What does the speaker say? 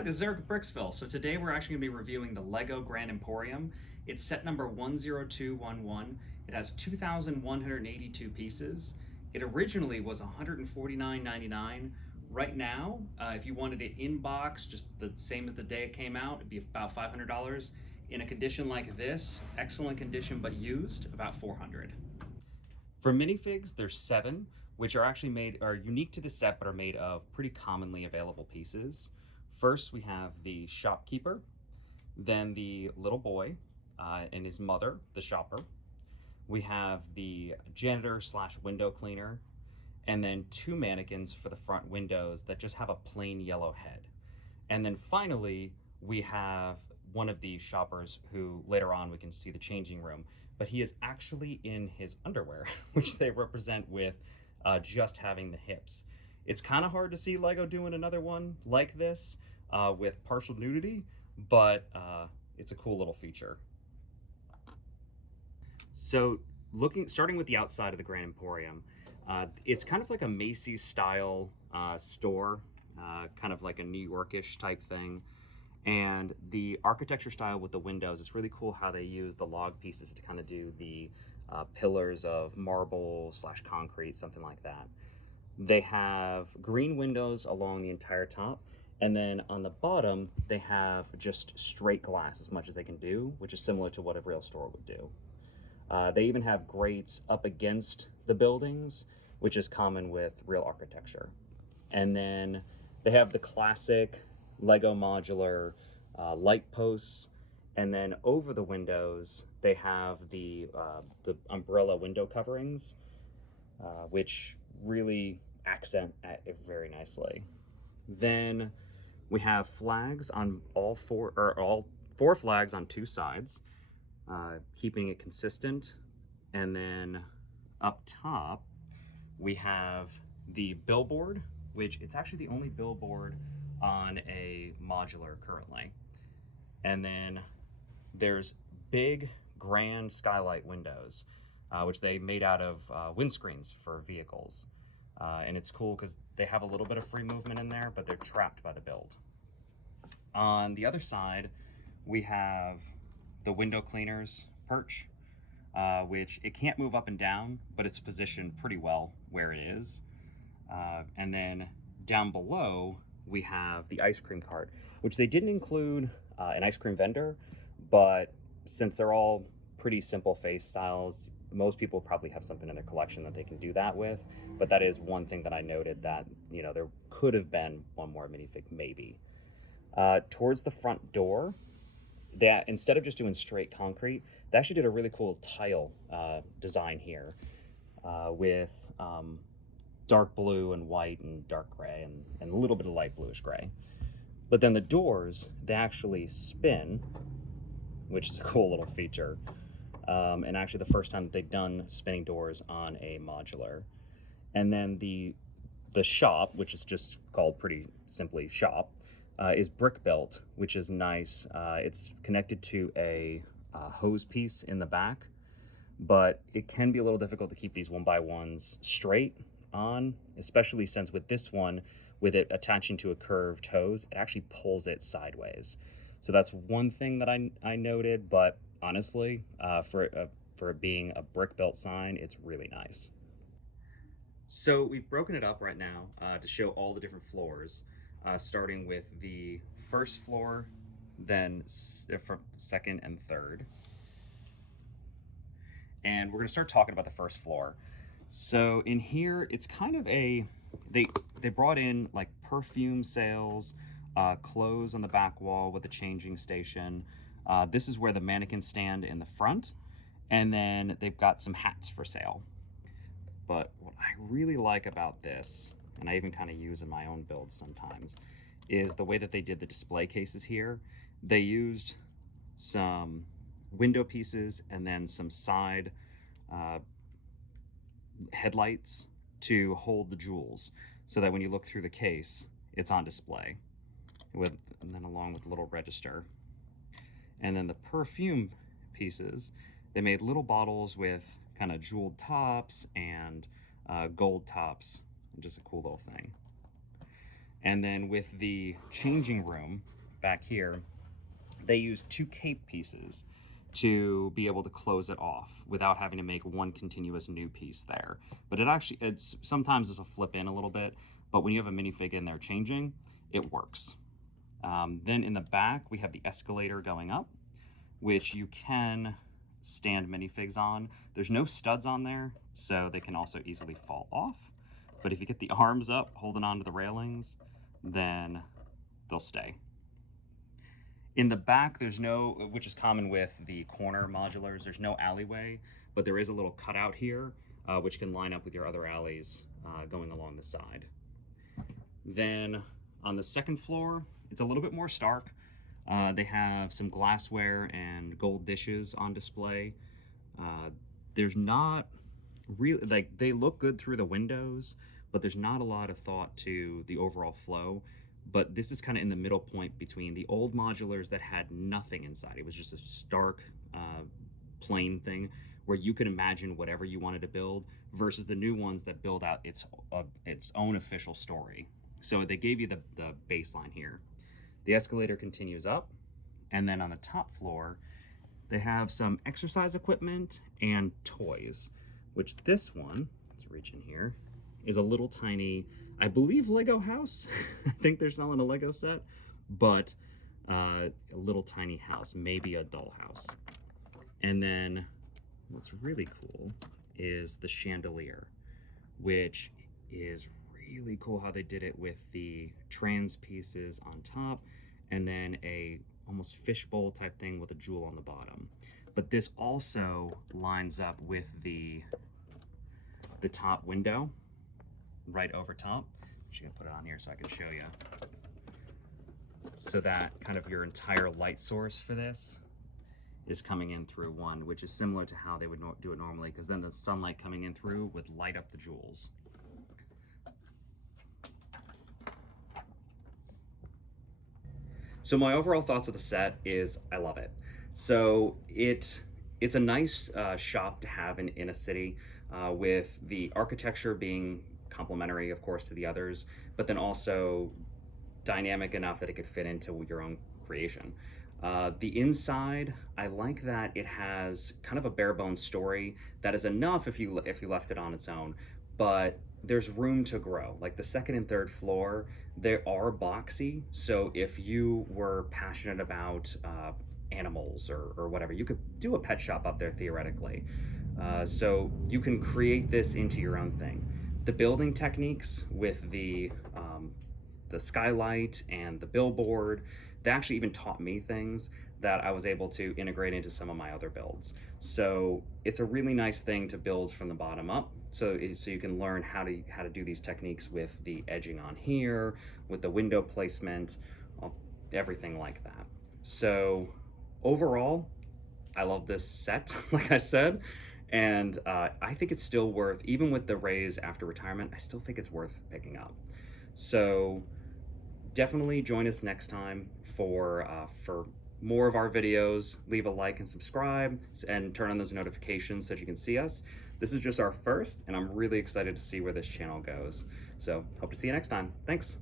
Hi, this is Eric with Bricksville. So today we're actually going to be reviewing the Lego Grand Emporium. It's set number 10211. It has 2,182 pieces. It originally was $149.99. Right now, if you wanted it in box, just the same as the day it came out, it'd be about $500. In a condition like this, excellent condition but used, about $400. For minifigs, there's 7, which are unique to the set, but are made of pretty commonly available pieces. First, we have the shopkeeper, then the little boy and his mother, the shopper. We have the janitor slash window cleaner, and then 2 mannequins for the front windows that just have a plain yellow head. And then finally, we have one of the shoppers who later on we can see the changing room, but he is actually in his underwear, which they represent with just having the hips. It's kind of hard to see Lego doing another one like this with partial nudity, but it's a cool little feature. So starting with the outside of the Grand Emporium, it's kind of like a Macy's style store, kind of like a New Yorkish type thing. And the architecture style with the windows, it's really cool how they use the log pieces to kind of do the pillars of marble slash concrete, something like that. They have green windows along the entire top, and then on the bottom they have just straight glass as much as they can do, which is similar to what a real store would do. They even have grates up against the buildings, which is common with real architecture. And then they have the classic Lego modular light posts, and then over the windows they have the umbrella window coverings, which really accent it very nicely. Then we have flags on all four flags on 2 sides, keeping it consistent. And then up top we have the billboard, which it's actually the only billboard on a modular currently. And then there's big grand skylight windows, which they made out of windscreens for vehicles. And it's cool because they have a little bit of free movement in there, but they're trapped by the build. On the other side, we have the window cleaners perch, which it can't move up and down, but it's positioned pretty well where it is. And then down below, we have the ice cream cart, which they didn't include an ice cream vendor, but since they're all pretty simple face styles, most people probably have something in their collection that they can do that with. But that is one thing that I noted, that, you know, there could have been one more minifig maybe. Towards the front door, that instead of just doing straight concrete, they actually did a really cool tile design here with dark blue and white and dark gray and a little bit of light bluish gray. But then the doors, they actually spin, which is a cool little feature. And actually the first time that they've done spinning doors on a modular. And then the shop, which is just called pretty simply shop, is brick built, which is nice. It's connected to a hose piece in the back, but it can be a little difficult to keep these 1x1s straight on, especially since with this one, with it attaching to a curved hose, it actually pulls it sideways. So that's one thing that I noted, but honestly, for it being a brick built sign, it's really nice. So we've broken it up right now to show all the different floors, starting with the first floor, then from second and third. And we're gonna start talking about the first floor. So in here, it's kind of they brought in like perfume sales, clothes on the back wall with a changing station. This is where the mannequins stand in the front, and then they've got some hats for sale. But what I really like about this, and I even kind of use in my own builds sometimes, is the way that they did the display cases here. They used some window pieces and then some side headlights to hold the jewels, so that when you look through the case, it's on display, and then along with a little register. And then the perfume pieces, they made little bottles with kind of jeweled tops and gold tops, just a cool little thing. And then with the changing room back here, they use 2 cape pieces to be able to close it off without having to make one continuous new piece there. But it's sometimes it'll flip in a little bit, but when you have a minifig in there changing, it works. Then in the back, we have the escalator going up, which you can stand minifigs on. There's no studs on there, so they can also easily fall off. But if you get the arms up, holding onto the railings, then they'll stay. In the back, there's no, which is common with the corner modulars, there's no alleyway, but there is a little cutout here, which can line up with your other alleys going along the side. Then on the second floor, it's a little bit more stark. They have some glassware and gold dishes on display. There's not really, like, they look good through the windows, but there's not a lot of thought to the overall flow. But this is kind of in the middle point between the old modulars that had nothing inside. It was just a stark, plain thing where you could imagine whatever you wanted to build, versus the new ones that build out its own official story. So they gave you the baseline here. The escalator continues up, and then on the top floor, they have some exercise equipment and toys, which this one, let's reach in here, is a little tiny, I believe, Lego house. I think they're selling a Lego set, but a little tiny house, maybe a dollhouse. And then what's really cool is the chandelier, which is really cool how they did it with the trans pieces on top, and then a almost fishbowl type thing with a jewel on the bottom. But this also lines up with the top window right over top. I'm just gonna put it on here so I can show you. So that kind of your entire light source for this is coming in through one, which is similar to how they would do it normally, because then the sunlight coming in through would light up the jewels. So my overall thoughts of the set is I love it. So it's a nice shop to have in a city, with the architecture being complementary, of course, to the others, but then also dynamic enough that it could fit into your own creation. The inside, I like that it has kind of a bare bones story that is enough if you left it on its own, but there's room to grow. Like the second and third floor, they are boxy, so if you were passionate about animals or whatever, you could do a pet shop up there theoretically. So you can create this into your own thing. The building techniques with the skylight and the billboard, they actually even taught me things that I was able to integrate into some of my other builds. So it's a really nice thing to build from the bottom up. So you can learn how to do these techniques with the edging on here, with the window placement, everything like that. So overall, I love this set, like I said, and I think it's still worth, even with the raise after retirement, I still think it's worth picking up. So definitely join us next time for more of our videos. Leave a like and subscribe and turn on those notifications so that you can see us. This is just our first, and I'm really excited to see where this channel goes. So hope to see you next time. Thanks.